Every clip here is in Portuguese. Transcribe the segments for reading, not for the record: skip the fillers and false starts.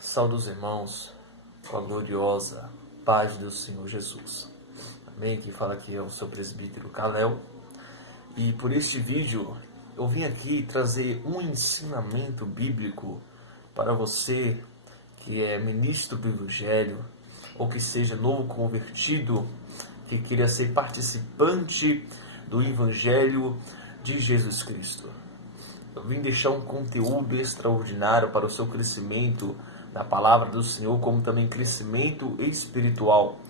Saúde os irmãos com a gloriosa paz do Senhor Jesus. Amém? Quem fala aqui é o seu presbítero Kalel. E por este vídeo eu vim aqui trazer um ensinamento bíblico para você que é ministro do Evangelho ou que seja novo convertido, que queira ser participante do Evangelho de Jesus Cristo. Eu vim deixar um conteúdo extraordinário para o seu crescimento na palavra do Senhor, como também crescimento espiritual.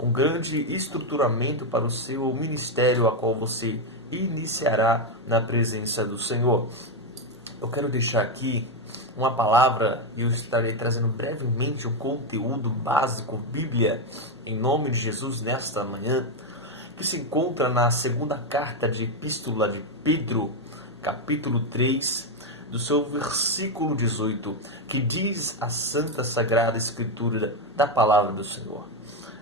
Um grande estruturamento para o seu ministério, a qual você iniciará na presença do Senhor. Eu quero deixar aqui uma palavra e eu estarei trazendo brevemente o conteúdo básico, Bíblia, em nome de Jesus, nesta manhã, que se encontra na segunda carta de Epístola de Pedro, capítulo 3, do seu versículo 18, que diz a Santa Sagrada Escritura da Palavra do Senhor.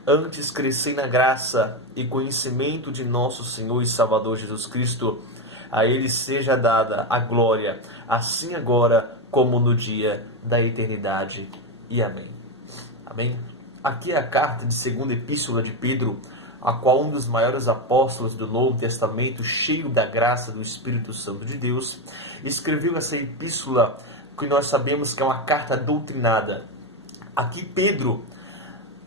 Antes crescei na graça e conhecimento de nosso Senhor e Salvador Jesus Cristo. A Ele seja dada a glória, assim agora como no dia da eternidade. E amém. Amém. Aqui é a carta de segunda epístola de Pedro, a qual um dos maiores apóstolos do Novo Testamento, cheio da graça do Espírito Santo de Deus, escreveu essa epístola que nós sabemos que é uma carta doutrinada. Aqui Pedro,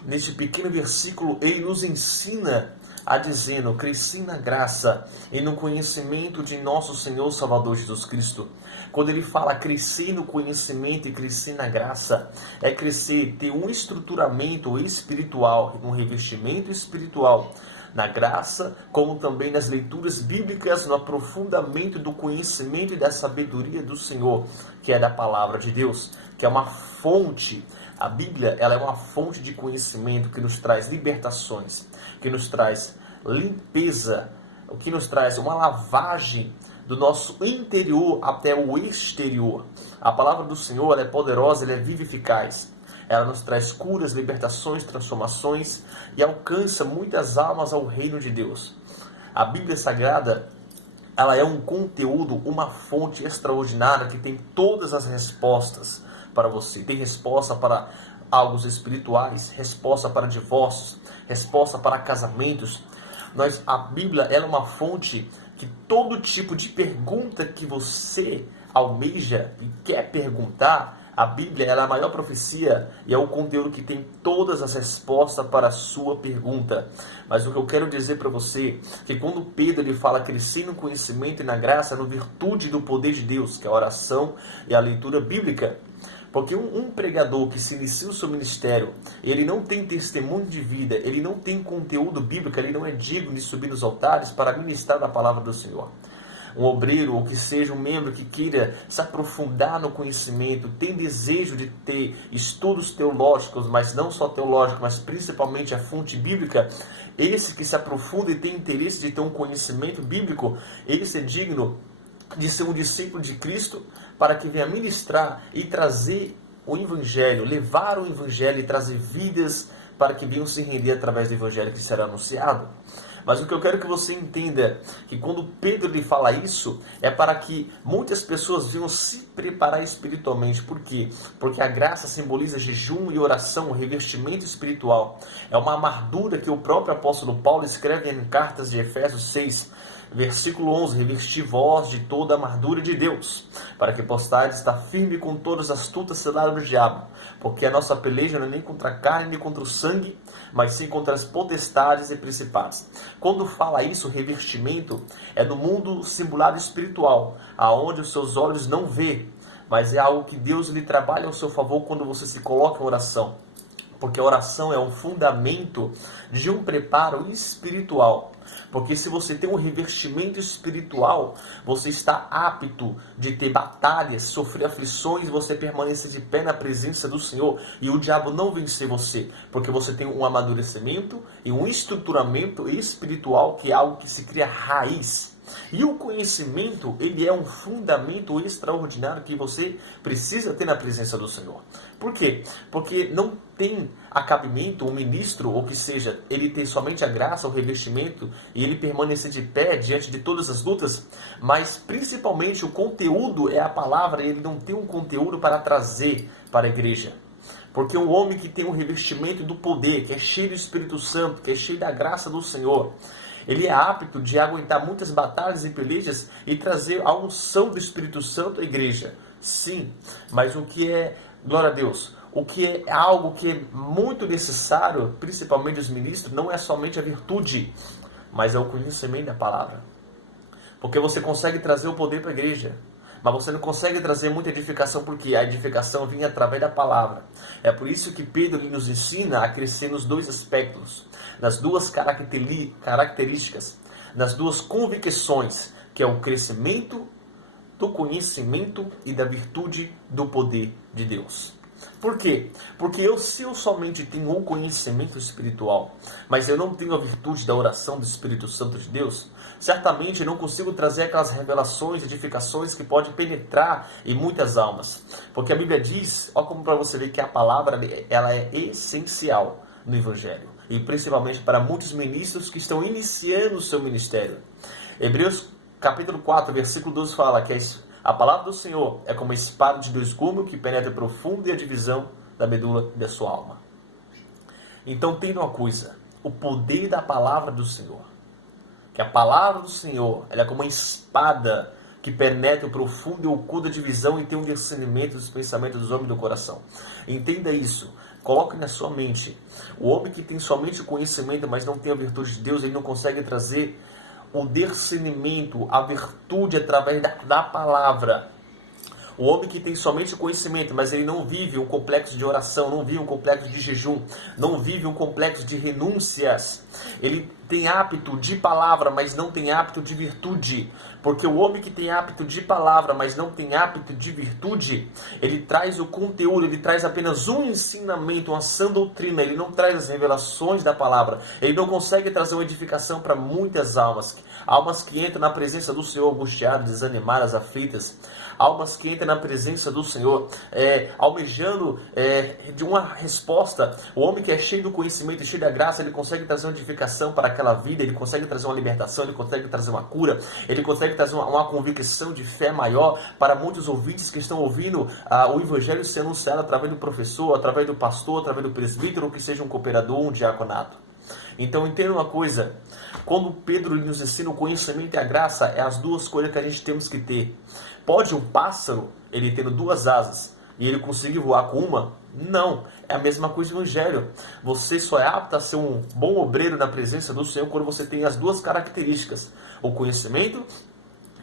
neste pequeno versículo, ele nos ensina a dizendo: cresci na graça e no conhecimento de nosso Senhor Salvador Jesus Cristo. Quando ele fala crescer no conhecimento e crescer na graça, é crescer, ter um estruturamento espiritual, um revestimento espiritual na graça, como também nas leituras bíblicas, no aprofundamento do conhecimento e da sabedoria do Senhor, que é da palavra de Deus, que é uma fonte. A Bíblia, ela é uma fonte de conhecimento que nos traz libertações, que nos traz limpeza, o que nos traz uma lavagem do nosso interior até o exterior. A palavra do Senhor, ela é poderosa, ela é viva e eficaz. Ela nos traz curas, libertações, transformações e alcança muitas almas ao reino de Deus. A Bíblia Sagrada, ela é um conteúdo, uma fonte extraordinária que tem todas as respostas para você. Tem resposta para algo espirituais, resposta para divórcios, resposta para casamentos. A Bíblia, ela é uma fonte que todo tipo de pergunta que você almeja e quer perguntar, a Bíblia, ela é a maior profecia e é o conteúdo que tem todas as respostas para a sua pergunta. Mas o que eu quero dizer para você é que quando Pedro ele fala crescer no conhecimento e na graça, no virtude do poder de Deus, que é a oração e a leitura bíblica. Porque um pregador que se inicia o seu ministério, ele não tem testemunho de vida, ele não tem conteúdo bíblico, ele não é digno de subir nos altares para ministrar a palavra do Senhor. Um obreiro, ou que seja um membro que queira se aprofundar no conhecimento, tem desejo de ter estudos teológicos, mas não só teológicos, mas principalmente a fonte bíblica, esse que se aprofunda e tem interesse de ter um conhecimento bíblico, esse é digno de ser um discípulo de Cristo, para que venha ministrar e trazer o Evangelho, levar o Evangelho e trazer vidas para que venham se render através do Evangelho que será anunciado. Mas o que eu quero que você entenda é que quando Pedro lhe fala isso, é para que muitas pessoas venham se preparar espiritualmente. Por quê? Porque a graça simboliza jejum e oração, revestimento espiritual. É uma armadura que o próprio apóstolo Paulo escreve em cartas de Efésios 6, versículo 11, revesti vós de toda a armadura de Deus, para que possais estar firme com todas as astutas ciladas do diabo, porque a nossa peleja não é nem contra a carne, nem contra o sangue, mas sim contra as potestades e principados. Quando fala isso, revestimento, é no mundo simulado espiritual, aonde os seus olhos não vê, mas é algo que Deus lhe trabalha ao seu favor quando você se coloca em oração. Porque a oração é um fundamento de um preparo espiritual. Porque se você tem um revestimento espiritual, você está apto de ter batalhas, sofrer aflições, você permanecer de pé na presença do Senhor e o diabo não vencer você. Porque você tem um amadurecimento e um estruturamento espiritual que é algo que se cria raiz. E o conhecimento, ele é um fundamento extraordinário que você precisa ter na presença do Senhor. Por quê? Porque não tem acabimento um ministro, ou que seja, ele ter somente a graça, o revestimento, e ele permanecer de pé diante de todas as lutas, mas principalmente o conteúdo é a palavra, e ele não tem um conteúdo para trazer para a igreja. Porque um homem que tem um revestimento do poder, que é cheio do Espírito Santo, que é cheio da graça do Senhor, ele é apto de aguentar muitas batalhas e pelejas e trazer a unção do Espírito Santo à igreja. Sim, mas o que é, glória a Deus, o que é algo que é muito necessário, principalmente os ministros, não é somente a virtude, mas é o conhecimento da palavra. Porque você consegue trazer o poder para a igreja, mas você não consegue trazer muita edificação, porque a edificação vinha através da palavra. É por isso que Pedro nos ensina a crescer nos dois aspectos, nas duas características, nas duas convicções, que é o crescimento do conhecimento e da virtude do poder de Deus. Por quê? Porque se eu somente tenho o conhecimento espiritual, mas eu não tenho a virtude da oração do Espírito Santo de Deus, certamente eu não consigo trazer aquelas revelações, edificações que podem penetrar em muitas almas. Porque a Bíblia diz, olha como para você ver que a palavra ela é essencial no Evangelho. E principalmente para muitos ministros que estão iniciando o seu ministério. Hebreus capítulo 4, versículo 12 fala que a palavra do Senhor é como uma espada de dois gumes que penetra profundo e a divisão da medula da sua alma. Então entenda uma coisa, o poder da palavra do Senhor. Que a palavra do Senhor ela é como uma espada que penetra o profundo e oculta divisão e tem um discernimento dos pensamentos dos homens do coração. Entenda isso. Coloque na sua mente. O homem que tem somente o conhecimento, mas não tem a virtude de Deus, ele não consegue trazer o discernimento, a virtude através da palavra. O homem que tem somente o conhecimento, mas ele não vive um complexo de oração, não vive um complexo de jejum, não vive um complexo de renúncias. Ele tem hábito de palavra, mas não tem hábito de virtude. Porque o homem que tem hábito de palavra, mas não tem hábito de virtude, ele traz o conteúdo, ele traz apenas um ensinamento, uma sã doutrina, ele não traz as revelações da palavra. Ele não consegue trazer uma edificação para muitas almas. Almas que entram na presença do Senhor angustiadas, desanimadas, aflitas. Almas que entram na presença do Senhor, almejando de uma resposta. O homem que é cheio do conhecimento, cheio da graça, ele consegue trazer uma edificação para aquela vida, ele consegue trazer uma libertação, ele consegue trazer uma cura, ele consegue trazer uma convicção de fé maior para muitos ouvintes que estão ouvindo o Evangelho ser anunciado através do professor, através do pastor, através do presbítero, ou que seja um cooperador, um diaconato. Então entenda uma coisa, quando Pedro nos ensina o conhecimento e a graça, é as duas coisas que a gente temos que ter. Pode um pássaro, ele tendo duas asas, e ele conseguir voar com uma? Não, é a mesma coisa do Evangelho. Você só é apto a ser um bom obreiro na presença do Senhor quando você tem as duas características, o conhecimento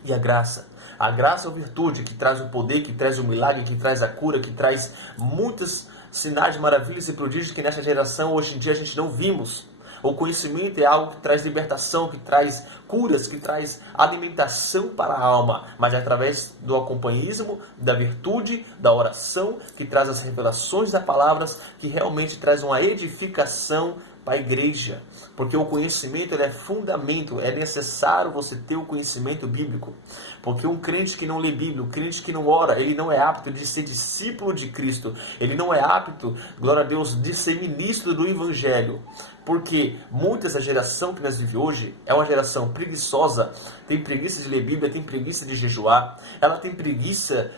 e a graça. A graça é a virtude que traz o poder, que traz o milagre, que traz a cura, que traz muitos sinais, maravilhas e prodígios que nessa geração, hoje em dia, a gente não vimos. O conhecimento é algo que traz libertação, que traz curas, que traz alimentação para a alma, mas é através do acompanhismo, da virtude, da oração, que traz as revelações das palavras, que realmente traz uma edificação para a igreja. Porque o conhecimento ele é fundamento, é necessário você ter o conhecimento bíblico. Porque um crente que não lê Bíblia, um crente que não ora, ele não é apto de ser discípulo de Cristo. Ele não é apto, glória a Deus, de ser ministro do Evangelho. Porque muitas da geração que nós vivemos hoje é uma geração preguiçosa, tem preguiça de ler Bíblia, tem preguiça de jejuar, ela tem preguiça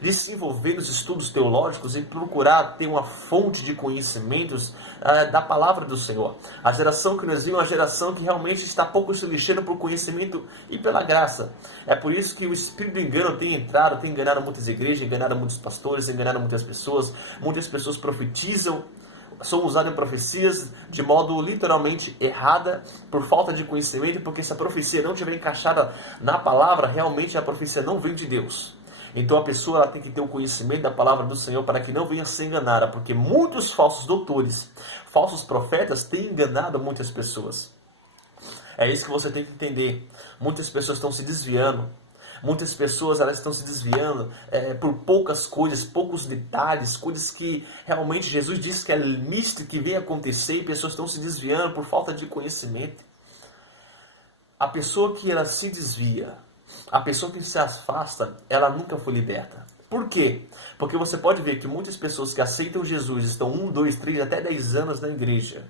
de se envolver nos estudos teológicos e procurar ter uma fonte de conhecimentos da palavra do Senhor. A geração que nós vimos é uma geração que realmente está pouco se lixando por conhecimento e pela graça. É por isso que o espírito do engano tem entrado, tem enganado muitas igrejas, enganado muitos pastores, enganado muitas pessoas profetizam, são usadas em profecias de modo literalmente errada, por falta de conhecimento, porque se a profecia não estiver encaixada na palavra, realmente a profecia não vem de Deus. Então a pessoa ela tem que ter o conhecimento da palavra do Senhor para que não venha ser enganada, porque muitos falsos doutores, falsos profetas têm enganado muitas pessoas. É isso que você tem que entender. Muitas pessoas estão se desviando. Muitas pessoas elas estão se desviando por poucas coisas, poucos detalhes, coisas que realmente Jesus disse que é místico que vem acontecer e pessoas estão se desviando por falta de conhecimento. a pessoa que ela se desvia, a pessoa que se afasta, ela nunca foi liberta. Por quê? Porque você pode ver que muitas pessoas que aceitam Jesus estão 1, 2, 3, até 10 anos na igreja.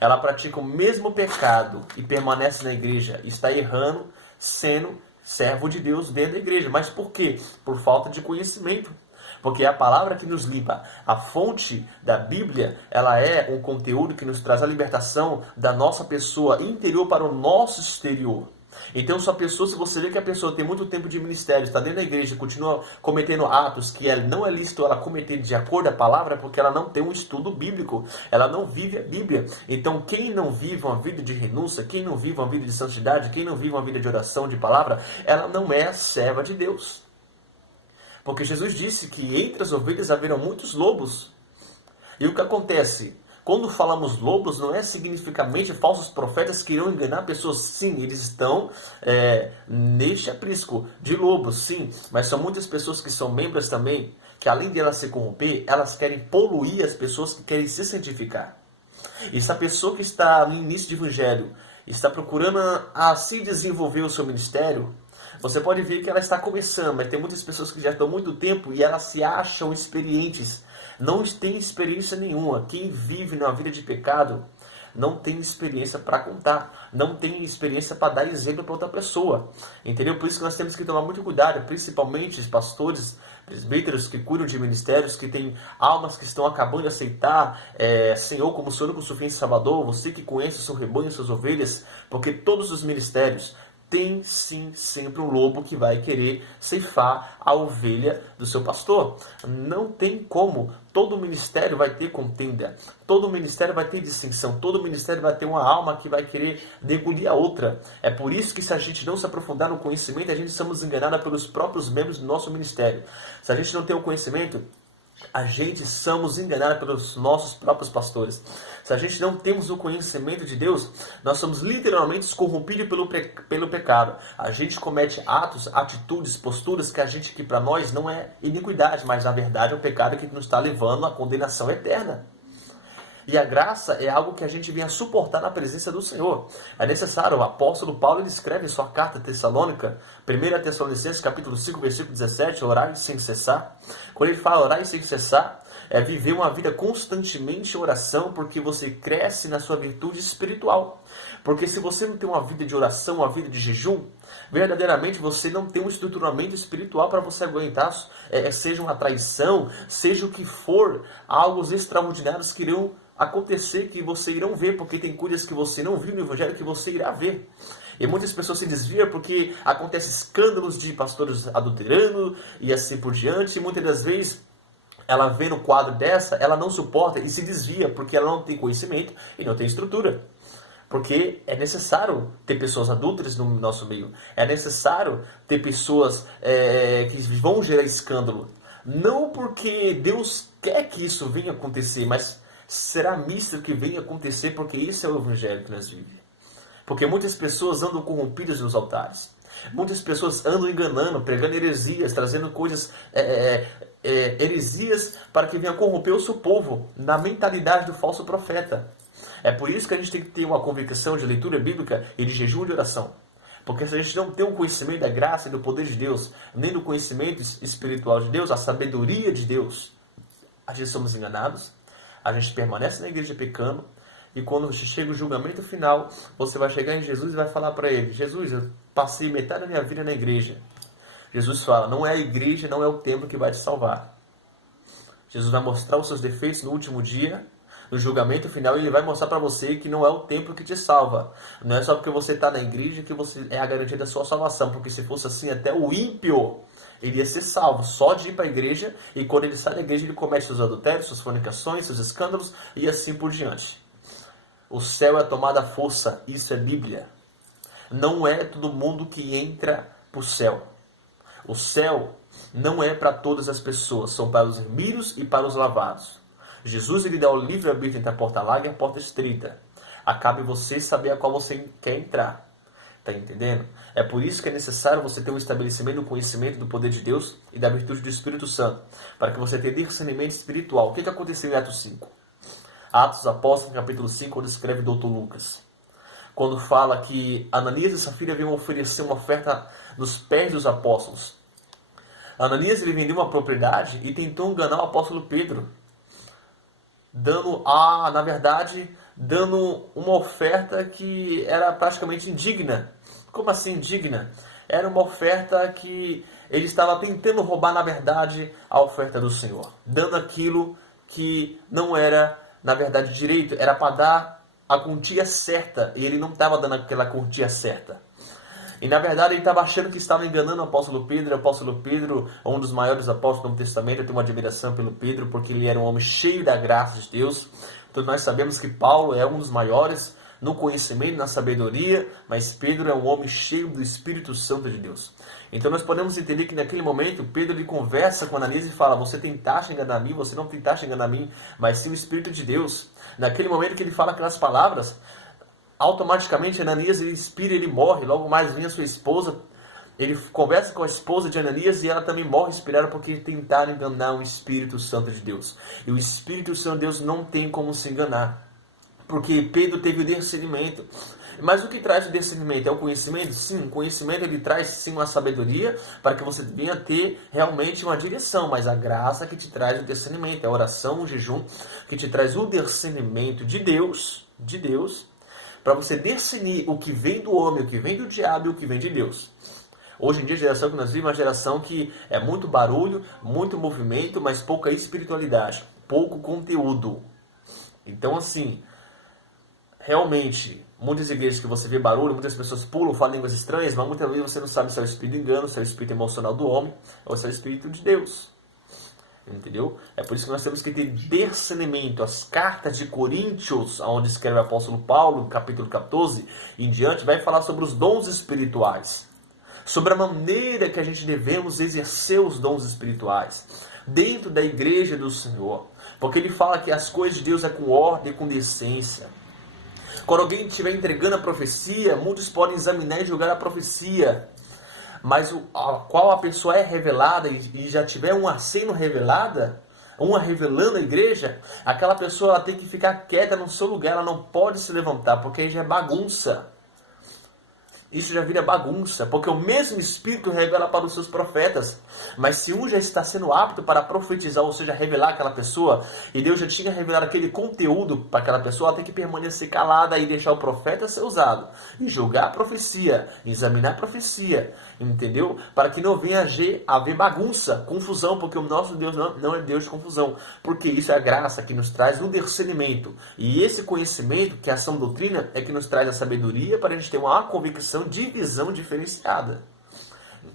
Ela pratica o mesmo pecado e permanece na igreja, está errando, sendo servo de Deus dentro da igreja. Mas por quê? Por falta de conhecimento. Porque é a palavra que nos limpa. A fonte da Bíblia, ela é um conteúdo que nos traz a libertação da nossa pessoa interior para o nosso exterior. Então, se você vê que a pessoa tem muito tempo de ministério, está dentro da igreja e continua cometendo atos que não é lícito ela cometer de acordo com a palavra, é porque ela não tem um estudo bíblico, ela não vive a Bíblia. Então, quem não vive uma vida de renúncia, quem não vive uma vida de santidade, quem não vive uma vida de oração, de palavra, ela não é serva de Deus. Porque Jesus disse que entre as ovelhas haverão muitos lobos. E o que acontece? Quando falamos lobos, não é significativamente falsos profetas que irão enganar pessoas. Sim, eles estão neste aprisco de lobos, sim. Mas são muitas pessoas que são membros também, que além de elas se corromper, elas querem poluir as pessoas que querem se santificar. E se a pessoa que está no início de evangelho está procurando a se desenvolver o seu ministério, você pode ver que ela está começando, mas tem muitas pessoas que já estão há muito tempo e elas se acham experientes. Não tem experiência nenhuma. Quem vive numa vida de pecado não tem experiência para contar. Não tem experiência para dar exemplo para outra pessoa. Entendeu? Por isso que nós temos que tomar muito cuidado, principalmente os pastores, presbíteros que cuidam de ministérios, que têm almas que estão acabando de aceitar Senhor como seu único suficiente Salvador. Você que conhece o seu rebanho, suas ovelhas, porque todos os ministérios tem sim sempre um lobo que vai querer ceifar a ovelha do seu pastor. Não tem como. Todo ministério vai ter contenda. Todo ministério vai ter dissensão. Todo ministério vai ter uma alma que vai querer degolir a outra. É por isso que se a gente não se aprofundar no conhecimento, a gente somos enganados pelos próprios membros do nosso ministério. Se a gente não tem o conhecimento, a gente somos enganados pelos nossos próprios pastores. Se a gente não temos o conhecimento de Deus, nós somos literalmente corrompidos pelo pecado. A gente comete atos, atitudes, posturas que para nós não é iniquidade, mas na verdade é o pecado que nos está levando à condenação eterna. E a graça é algo que a gente vem a suportar na presença do Senhor. É necessário, o apóstolo Paulo ele escreve em sua carta tessalônica, 1 Tessalonicenses capítulo 5, versículo 17, orai sem cessar. Quando ele fala orai sem cessar, é viver uma vida constantemente em oração, porque você cresce na sua virtude espiritual. Porque se você não tem uma vida de oração, uma vida de jejum, verdadeiramente você não tem um estruturamento espiritual para você aguentar, seja uma traição, seja o que for, algo extraordinários que irão acontecer, que você irão ver, porque tem coisas que você não viu no Evangelho que você irá ver. E muitas pessoas se desviam porque acontecem escândalos de pastores adulterando e assim por diante, e muitas das vezes ela vê no quadro dessa, ela não suporta e se desvia, porque ela não tem conhecimento e não tem estrutura. Porque é necessário ter pessoas adultas no nosso meio. É necessário ter pessoas que vão gerar escândalo. Não porque Deus quer que isso venha acontecer, mas será misto que venha acontecer, porque isso é o evangelho que nós vivemos. Porque muitas pessoas andam corrompidas nos altares. Muitas pessoas andam enganando, pregando heresias, trazendo coisas, heresias para que venha corromper o seu povo na mentalidade do falso profeta. É por isso que a gente tem que ter uma convicção de leitura bíblica e de jejum e de oração. Porque se a gente não tem um conhecimento da graça e do poder de Deus, nem do conhecimento espiritual de Deus, a sabedoria de Deus, a gente somos enganados, a gente permanece na igreja pecando, e quando chega o julgamento final, você vai chegar em Jesus e vai falar para ele: Jesus, eu passei metade da minha vida na igreja. Jesus fala: não é a igreja, não é o templo que vai te salvar. Jesus vai mostrar os seus defeitos no último dia, no julgamento final, ele vai mostrar para você que não é o templo que te salva. Não é só porque você está na igreja que você é a garantia da sua salvação, porque se fosse assim, até o ímpio ele ia ser salvo só de ir para a igreja, e quando ele sai da igreja ele comete seus adultérios, suas fornicações, seus escândalos e assim por diante. O céu é tomado à força, isso é Bíblia. Não é todo mundo que entra para o céu. O céu não é para todas as pessoas, são para os remidos e para os lavados. Jesus ele dá o livre-arbítrio entre a porta larga e a porta estreita. Acabe você saber a qual você quer entrar. Está entendendo? É por isso que é necessário você ter um estabelecimento do conhecimento do poder de Deus e da virtude do Espírito Santo, para que você tenha discernimento espiritual. O que aconteceu em Atos 5? Atos Apóstolos, capítulo 5, onde escreve o Dr. Lucas. quando fala que Ananias e Safira vinham oferecer uma oferta nos pés dos apóstolos. Ananias ele vendeu uma propriedade e tentou enganar o apóstolo Pedro, dando uma oferta que era praticamente indigna. Como assim indigna? Era uma oferta que ele estava tentando roubar, na verdade, a oferta do Senhor, dando aquilo que não era, na verdade, direito, era para dar a quantia certa, e ele não estava dando aquela quantia certa. E na verdade ele estava achando que estava enganando o apóstolo Pedro. O apóstolo Pedro é um dos maiores apóstolos do Novo Testamento. Eu tenho uma admiração pelo Pedro, porque ele era um homem cheio da graça de Deus. Então nós sabemos que Paulo é um dos maiores no conhecimento, na sabedoria, mas Pedro é um homem cheio do Espírito Santo de Deus. Então nós podemos entender que naquele momento Pedro ele conversa com Ananias e fala: você tentaste enganar mim, você não tentaste enganar mim, mas sim o Espírito de Deus. Naquele momento que ele fala aquelas palavras, automaticamente Ananias ele expira, ele morre. Logo mais vem a sua esposa, ele conversa com a esposa de Ananias e ela também morre inspirada porque tentaram enganar o Espírito Santo de Deus. E o Espírito Santo de Deus não tem como se enganar, porque Pedro teve o discernimento. Mas o que traz o discernimento? É o conhecimento? Sim, o conhecimento ele traz sim uma sabedoria para que você venha ter realmente uma direção, mas a graça que te traz o discernimento, é a oração, o jejum que te traz o discernimento de Deus, para você discernir o que vem do homem, o que vem do diabo e o que vem de Deus. Hoje em dia a geração que nós vivemos é uma geração que é muito barulho, muito movimento, mas pouca espiritualidade, pouco conteúdo. Então assim, realmente, muitas igrejas que você vê barulho, muitas pessoas pulam, falam línguas estranhas, mas muitas vezes você não sabe se é o espírito engano, se é o espírito emocional do homem, ou se é o espírito de Deus. Entendeu? É por isso que nós temos que ter discernimento. As cartas de Coríntios, onde escreve o apóstolo Paulo, capítulo 14 em diante, vai falar sobre os dons espirituais, sobre a maneira que a gente devemos exercer os dons espirituais dentro da igreja do Senhor, porque ele fala que as coisas de Deus é com ordem e com decência. Quando alguém estiver entregando a profecia, muitos podem examinar e julgar a profecia, mas qual a pessoa é revelada e já tiver um aceno revelada, uma revelando a igreja, aquela pessoa ela tem que ficar quieta no seu lugar, ela não pode se levantar, porque aí já é bagunça. Isso já vira bagunça, porque o mesmo Espírito revela para os seus profetas. Mas se um já está sendo apto para profetizar, ou seja, revelar aquela pessoa, e Deus já tinha revelado aquele conteúdo para aquela pessoa, ela tem que permanecer calada e deixar o profeta ser usado. E julgar a profecia, examinar a profecia, entendeu? Para que não venha haver bagunça, confusão, porque o nosso Deus não é Deus de confusão. Porque isso é a graça que nos traz um discernimento. E esse conhecimento, que é a ação doutrina, é que nos traz a sabedoria para a gente ter uma convicção de visão diferenciada.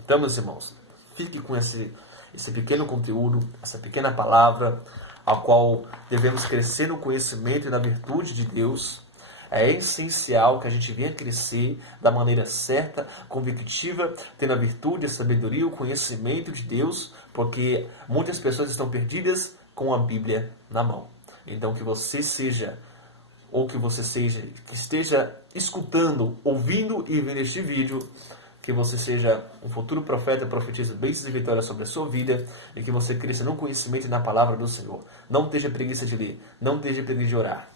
Então, meus irmãos, fique com esse pequeno conteúdo, essa pequena palavra, a qual devemos crescer no conhecimento e na virtude de Deus. É essencial que a gente venha crescer da maneira certa, convictiva, tendo a virtude, a sabedoria, o conhecimento de Deus, porque muitas pessoas estão perdidas com a Bíblia na mão. Então, que você seja, ou que esteja escutando, ouvindo e vendo este vídeo, que você seja um futuro profeta, profetiza bênçãos e vitórias sobre a sua vida, e que você cresça no conhecimento e na palavra do Senhor. Não esteja preguiça de ler, não esteja preguiça de orar.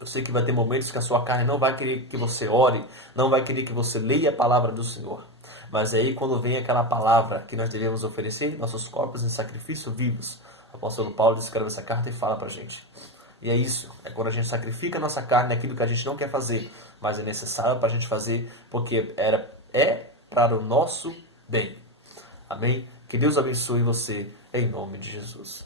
Eu sei que vai ter momentos que a sua carne não vai querer que você ore, não vai querer que você leia a palavra do Senhor. Mas aí quando vem aquela palavra que nós devemos oferecer, nossos corpos em sacrifício vivos, o apóstolo Paulo escreve essa carta e fala pra gente. E é isso, é quando a gente sacrifica a nossa carne, aquilo que a gente não quer fazer, mas é necessário para a gente fazer, porque é para o nosso bem. Amém? Que Deus abençoe você, em nome de Jesus.